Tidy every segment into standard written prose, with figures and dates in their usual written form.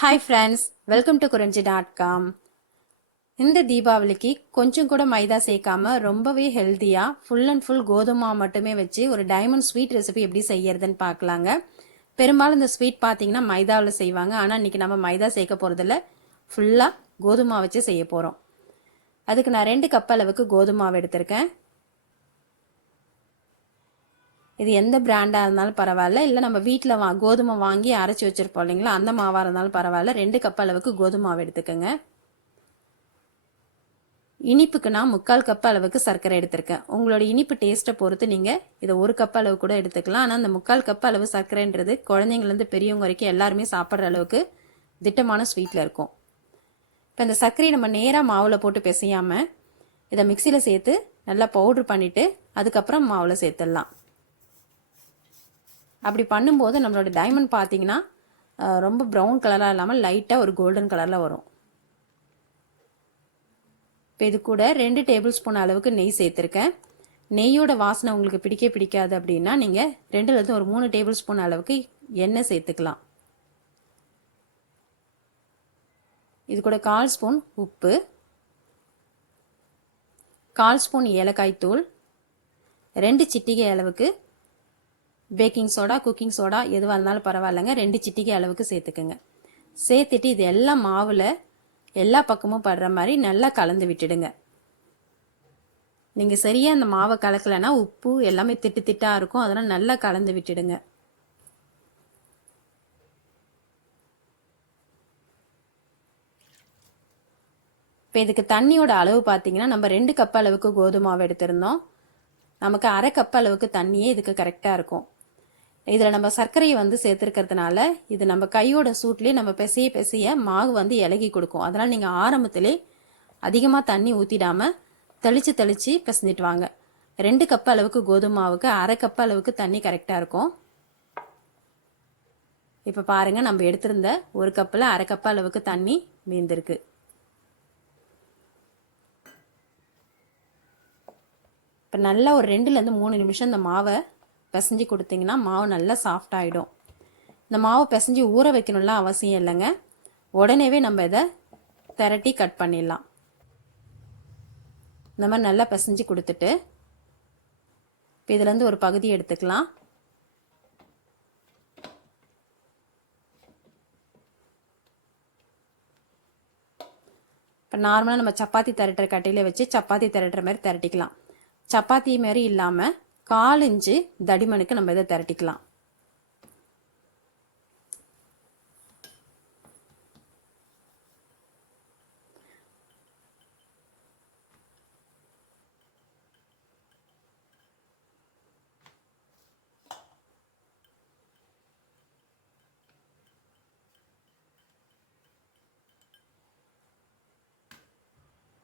Hi friends, welcome to குறிஞ்சி.com. இந்த தீபாவளிக்கு கொஞ்சம் கூட மைதா சேர்க்காம ரொம்பவே ஹெல்த்தியாக ஃபுல் அண்ட் ஃபுல் கோதுமை மட்டுமே வச்சு ஒரு டைமண்ட் ஸ்வீட் ரெசிபி எப்படி செய்யறதுன்னு பார்க்கலாங்க. பெரும்பாலும் இந்த ஸ்வீட் பார்த்தீங்கன்னா மைதாவில் செய்வாங்க. ஆனால் இன்றைக்கி நம்ம மைதா சேர்க்க போகிறதில்ல, ஃபுல்லாக கோதுமை வச்சு செய்ய போகிறோம். அதுக்கு நான் 2 கப் அளவுக்கு கோதுமை மாவு எடுத்திருக்கேன். இது எந்த பிராண்டாக இருந்தாலும் பரவாயில்ல, இல்லை நம்ம வீட்டில் கோதுமை வாங்கி அரைச்சி வச்சுருப்போம் இல்லைங்களா, அந்த மாவாக இருந்தாலும் பரவாயில்ல. 2 கப் அளவுக்கு கோதுமை மாவு எடுத்துக்கோங்க. இனிப்புக்கு நான் 3/4 கப் அளவுக்கு சர்க்கரை எடுத்திருக்கேன். உங்களோட இனிப்பு டேஸ்ட்டை பொறுத்து நீங்கள் இதை 1 கப் அளவு கூட எடுத்துக்கலாம். ஆனால் அந்த 3/4 கப் அளவு சர்க்கரைன்றது குழந்தைங்கலேருந்து பெரியவங்க வரைக்கும் எல்லாருமே சாப்பிட்ற அளவுக்கு திட்டமான ஸ்வீட்டில் இருக்கும். இப்போ இந்த சர்க்கரையை நம்ம நேராக மாவில் போட்டு பிசையாமல் இதை மிக்சியில் சேர்த்து நல்லா பவுட்ரு பண்ணிவிட்டு அதுக்கப்புறம் மாவில் சேர்த்துடலாம். அப்படி பண்ணும்போது நம்மளோட டைமண்ட் பார்த்தீங்கன்னா ரொம்ப ப்ரௌன் கலராக இல்லாமல் லைட்டாக ஒரு கோல்டன் கலரில் வரும். இப்போ இது கூட 2 டேபிள் ஸ்பூன் அளவுக்கு நெய் சேர்த்துருக்கேன். நெய்யோட வாசனை உங்களுக்கு பிடிக்காது அப்படின்னா நீங்கள் 2லேருந்து ஒரு 3 டேபிள் ஸ்பூன் அளவுக்கு எண்ணெய் சேர்த்துக்கலாம். இது கூட 1/4 ஸ்பூன் உப்பு, 1/4 ஸ்பூன் ஏலக்காய் தூள், 2 சிட்டிகை அளவுக்கு பேக்கிங் சோடா, குக்கிங் சோடா எதுவாக இருந்தாலும் பரவாயில்லைங்க, 2 சிட்டிகை அளவுக்கு சேர்த்துக்குங்க. சேர்த்துட்டு இது எல்லாம் மாவில் எல்லா பக்கமும் படுற மாதிரி நல்லா கலந்து விட்டுடுங்க. நீங்கள் சரியாக அந்த மாவை கலக்கலைன்னா உப்பு எல்லாமே திட்டாக இருக்கும், அதெல்லாம் நல்லா கலந்து விட்டுடுங்க. இப்போ இதுக்கு தண்ணியோட அளவு பார்த்தீங்கன்னா நம்ம 2 கப் அளவுக்கு கோதுமை மாவு எடுத்திருந்தோம். நமக்கு 1/2 கப் அளவுக்கு தண்ணியே இதுக்கு கரெக்டாக இருக்கும். இதில் நம்ம சர்க்கரையை சேர்த்துருக்கிறதுனால இது நம்ம கையோட சூட்லேயே நம்ம பிசைய மாவு இலகி கொடுக்கும். அதனால் நீங்கள் ஆரம்பத்திலே அதிகமாக தண்ணி ஊற்றிடாமல் தெளித்து பிசைஞ்சிட்டு வாங்க. 2 கப் அளவுக்கு கோதுமை மாவுக்கு 1/2 கப் அளவுக்கு தண்ணி கரெக்டாக இருக்கும். இப்போ பாருங்கள், நம்ம எடுத்திருந்த 1 கப்பில் 1/2 கப் அளவுக்கு தண்ணி மீந்திருக்கு. இப்போ நல்லா ஒரு 2லேருந்து 3 நிமிஷம் இந்த மாவை பிசைஞ்சு கொடுத்தீங்கன்னா மாவு நல்லா சாஃப்ட் ஆகிடும். இந்த மாவு பிசைஞ்சு ஊற வைக்கணும்லாம் அவசியம் இல்லைங்க, உடனேவே நம்ம இதை திரட்டி கட் பண்ணிடலாம். இந்த மாதிரி நல்லா பிசைஞ்சு கொடுத்துட்டு இப்போ இதுலேருந்து ஒரு பகுதி எடுத்துக்கலாம். இப்போ நார்மலாக நம்ம சப்பாத்தி திரட்டுற கட்டையில் வச்சு சப்பாத்தி திரட்டுற மாதிரி திரட்டிக்கலாம். சப்பாத்தி மாதிரி இல்லாமல் 1/4 இன்ச்சு தடிமனுக்கு நம்ம இதை திரட்டிக்கலாம்.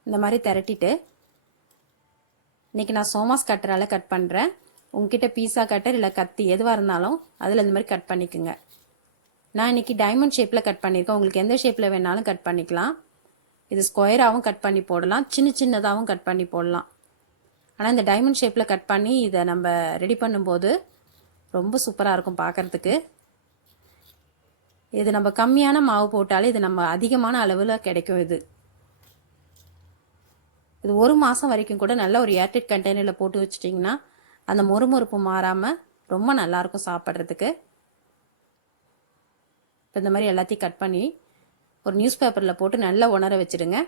இந்த மாதிரி திரட்டிட்டு இன்றைக்கி நான் சோமாஸ் கட்டரால் கட் பண்ணுறேன். உங்ககிட்ட பீஸா கட்டர் இல்லை கத்தி எதுவாக இருந்தாலும் அதில் இந்த மாதிரி கட் பண்ணிக்கோங்க. நான் இன்றைக்கி டைமண்ட் ஷேப்பில் கட் பண்ணியிருக்கேன். உங்களுக்கு எந்த ஷேப்பில் வேணாலும் கட் பண்ணிக்கலாம். இது ஸ்கொயராகவும் கட் பண்ணி போடலாம், சின்னதாகவும் கட் பண்ணி போடலாம். ஆனால் இந்த டைமண்ட் ஷேப்பில் கட் பண்ணி இதை நம்ம ரெடி பண்ணும்போது ரொம்ப சூப்பராக இருக்கும் பார்க்குறதுக்கு. இது நம்ம கம்மியான மாவு போட்டாலே இது நம்ம அதிகமான அளவில் கிடைக்கும். இது 1 மாதம் வரைக்கும் கூட நல்ல ஒரு ஏர்டைட் கண்டெய்னரில் போட்டு வச்சிட்டிங்கன்னா அந்த மொறுமொறுப்பு மாறாமல் ரொம்ப நல்லாயிருக்கும் சாப்பிட்றதுக்கு. இப்போ இந்த மாதிரி எல்லாத்தையும் கட் பண்ணி ஒரு நியூஸ் பேப்பரில் போட்டு நல்லா உணர வச்சுடுங்க.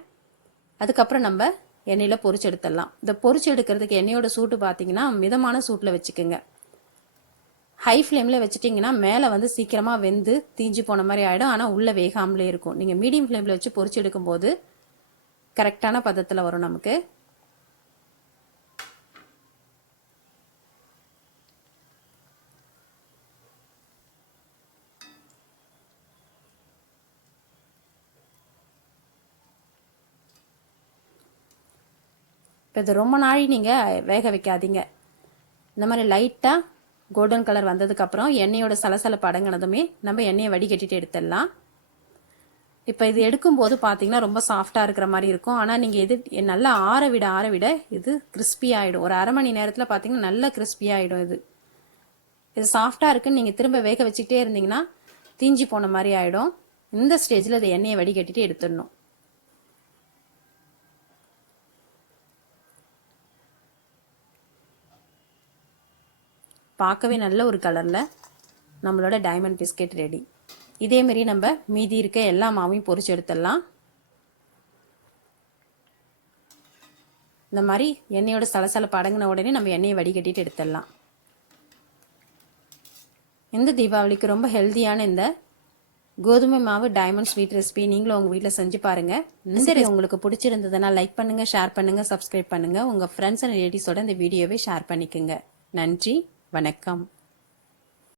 அதுக்கப்புறம் நம்ம எண்ணெயில் பொரிச்சு எடுத்துடலாம். இந்த பொரிச்சு எடுக்கிறதுக்கு எண்ணெயோட சூட்டு பார்த்தீங்கன்னா மிதமான சூட்டில் வச்சுக்கோங்க. ஹை ஃப்ளேமில் வச்சுட்டிங்கன்னா மேலே சீக்கிரமாக வெந்து தீஞ்சு போன மாதிரி ஆகிடும், ஆனால் உள்ளே வேகாமலே இருக்கும். நீங்கள் மீடியம் ஃப்ளேமில் வச்சு பொரிச்சு எடுக்கும்போது கரெக்டான பதத்தில் வரும் நமக்கு. இப்போ இது ரொம்ப நாளை நீங்கள் வேக வைக்காதீங்க. இந்த மாதிரி லைட்டாக கோல்டன் கலர் வந்ததுக்கப்புறம் எண்ணெயோட சலசலப்பு அடங்கினதுமே நம்ம எண்ணெயை வடிகட்டிட்டு எடுத்துடலாம். இப்போ இது எடுக்கும்போது பார்த்தீங்கன்னா ரொம்ப சாஃப்டாக இருக்கிற மாதிரி இருக்கும். ஆனால் நீங்கள் இது நல்லா ஆற விட இது கிறிஸ்பி ஆகிடும். ஒரு 1/2 மணி நேரத்தில் பார்த்தீங்கன்னா நல்லா கிறிஸ்பி ஆகிடும். இது சாஃப்டாக இருக்குன்னு நீங்கள் திரும்ப வேக வச்சுக்கிட்டே இருந்தீங்கன்னா தீஞ்சி போன மாதிரி ஆகிடும். இந்த ஸ்டேஜில் அதை எண்ணெயை வடிகட்டிட்டு எடுத்துடணும். பார்க்கவே நல்ல ஒரு கலரில் நம்மளோட டைமண்ட் பிஸ்கெட் ரெடி. இதேமாரி நம்ம மீதி இருக்க எல்லா மாவையும் பொரிச்சு எடுத்துடலாம். இந்த மாதிரி எண்ணெயோட சலசலப்பு அடங்கின உடனே நம்ம எண்ணெயை வடிகட்டிட்டு எடுத்துடலாம். இந்த தீபாவளிக்கு ரொம்ப ஹெல்த்தியான இந்த கோதுமை மாவு டைமண்ட் ஸ்வீட் ரெசிபி நீங்களும் உங்கள் வீட்டில் செஞ்சு பாருங்கள். இந்த உங்களுக்கு பிடிச்சிருந்ததுன்னா லைக் பண்ணுங்கள், ஷேர் பண்ணுங்கள், சப்ஸ்கிரைப் பண்ணுங்கள். உங்கள் ஃப்ரெண்ட்ஸ் அண்ட் ரிலேட்டிவ்ஸோட இந்த வீடியோவை ஷேர் பண்ணிக்கோங்க. நன்றி, வணக்கம்.